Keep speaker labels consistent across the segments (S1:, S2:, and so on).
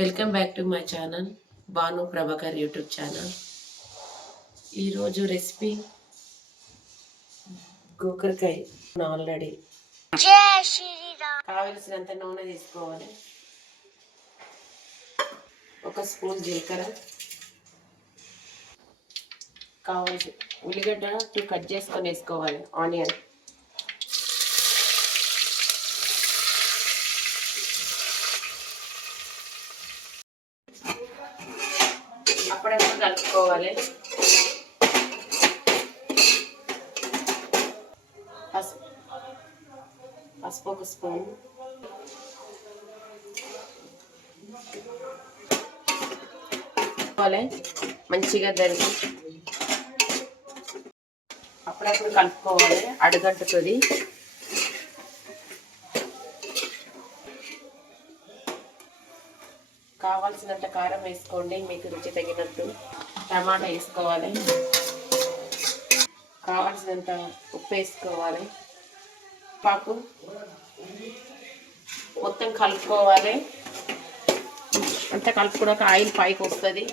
S1: Welcome back to my channel Bhanu Prabhakar YouTube channel. ఈరోజు recipe గోకరకాయ already. కావలసినంత నూనె తీసుకోవాలి. ఒక స్పూన్ జీలకర్ర. కావాల్సి ఉల్లిగడ్డ టూ కట్ చేసుకొని వేసుకోవాలి. ఆనియన్. అప్పుడప్పుడు కలుపుకోవాలి. పసుపు. పసుపు ఒక స్పూన్. మంచిగా దరిగి. అప్పుడప్పుడు కలుపుకోవాలి. అడుగంటుతుంది. కావాల్సినంత కారం వేసుకోండి మీకు రుచి తగినట్టు టమాటా వేసుకోవాలి. కావాల్సినంత ఉప్పు వేసుకోవాలి. పాకు మొత్తం కలుపుకోవాలి. అంతా కలుపుకోవడానికి ఆయిల్ పైకి వస్తుంది.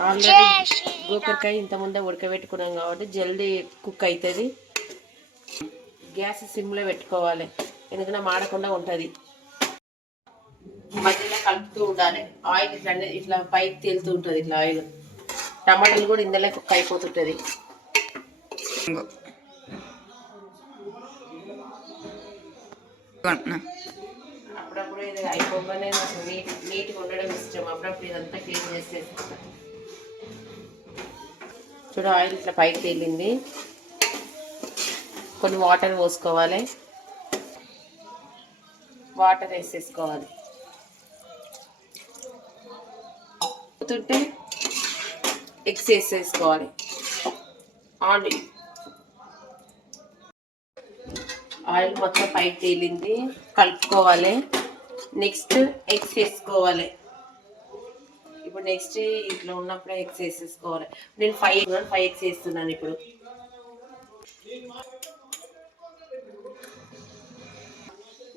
S1: ఆల్రెడీ గోకరకాయ ఇంత ముందే ఉడకబెట్టుకున్నాం కాబట్టి జల్దీ కుక్ అవుతుంది. గ్యాస్ సిమ్లో పెట్టుకోవాలి. ఎందుకంటే మాడకుండా ఉంటుంది. మధ్యలో కలుపుతూ ఉండాలి. ఆయిల్ ఇట్లా ఇట్లా పైకి తేలుతూ ఉంటుంది ఇట్లా ఆయిల్. టమాటాలు కూడా ఇందులో కుక్ అయిపోతుంటుంది. అప్పుడప్పుడు ఇది అయిపోగానే నాకు నీట్ నీట్గా ఉండడం ఇష్టం. అప్పుడప్పుడు ఇదంతా క్లీన్ చేసేసుకుంటా చూడు ఆయిల్ ఇట్లా పైకి తేలింది. కొన్ని వాటర్ పోసుకోవాలి. వాటర్ వేసేసుకోవాలి. పోతుంటే ఎగ్స్ వేసేసుకోవాలి. ఆయిల్ ఆయిల్ మొత్తం పైకి తేలింది. కలుపుకోవాలి. నెక్స్ట్ ఎగ్స్ వేసుకోవాలి. ఇప్పుడు నెక్స్ట్ ఇట్లా ఉన్నప్పుడే ఎగ్స్ వేసేసుకోవాలి. నేను ఫైవ్ ఫైవ్ ఎగ్స్ వేస్తున్నాను ఇప్పుడు.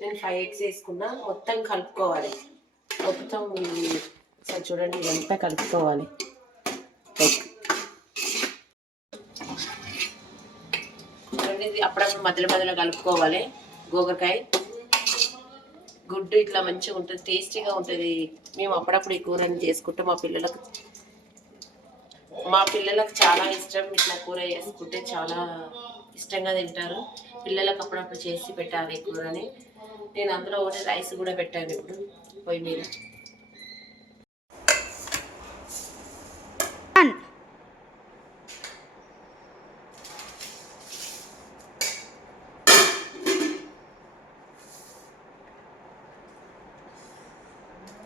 S1: నేను ఫైవ్ ఎగ్స్ వేసుకున్నా మొత్తం కలుపుకోవాలి. మొత్తం సార్ చూడండి ఇదంతా కలుపుకోవాలి. చూడండి ఇది అప్పుడప్పుడు మధ్యలో మధ్యలో కలుపుకోవాలి. గోకరకాయ గుడ్డు ఇట్లా మంచిగా ఉంటుంది టేస్టీగా ఉంటుంది. మేము అప్పుడప్పుడు ఈ కూరని చేసుకుంటాం మా పిల్లలకు మా పిల్లలకు చాలా ఇష్టం ఇట్లా కూర చేసుకుంటే చాలా ఇష్టంగా తింటారు. పిల్లలకు అప్పుడప్పుడు చేసి పెట్టాలి ఈ కూరని. నేను అందులో ఒకటి రైస్ కూడా పెట్టాను ఇప్పుడు పొయ్యి మీద.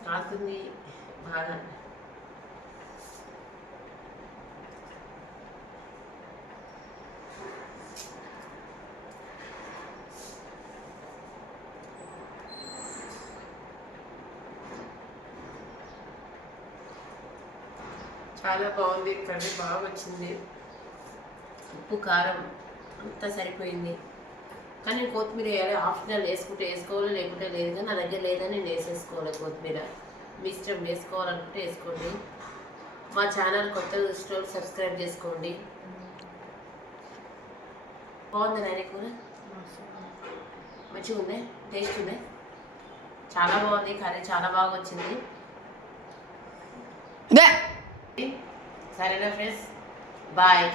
S1: కాకుంది బాగా చాలా బాగుంది కర్రీ బాగా వచ్చింది. ఉప్పు కారం అంతా సరిపోయింది. కానీ నేను కొత్తిమీర వేయాలి. ఆప్షనల్ వేసుకుంటే వేసుకోవాలి లేకుంటే లేదు కానీ నా దగ్గర లేదని నేను వేసేసుకోవాలి కొత్తిమీర. మీ ఇష్టం వేసుకోవాలనుకుంటే వేసుకోండి. మా ఛానల్ కొత్త ఇష్టం సబ్స్క్రైబ్ చేసుకోండి. బాగుంది నాయన కూర? మంచిగా ఉంది? టేస్ట్ ఉంది? చాలా బాగుంది. కర్రీ చాలా బాగా వచ్చింది. సరేనా ఫ్రెండ్స్? బాయ్.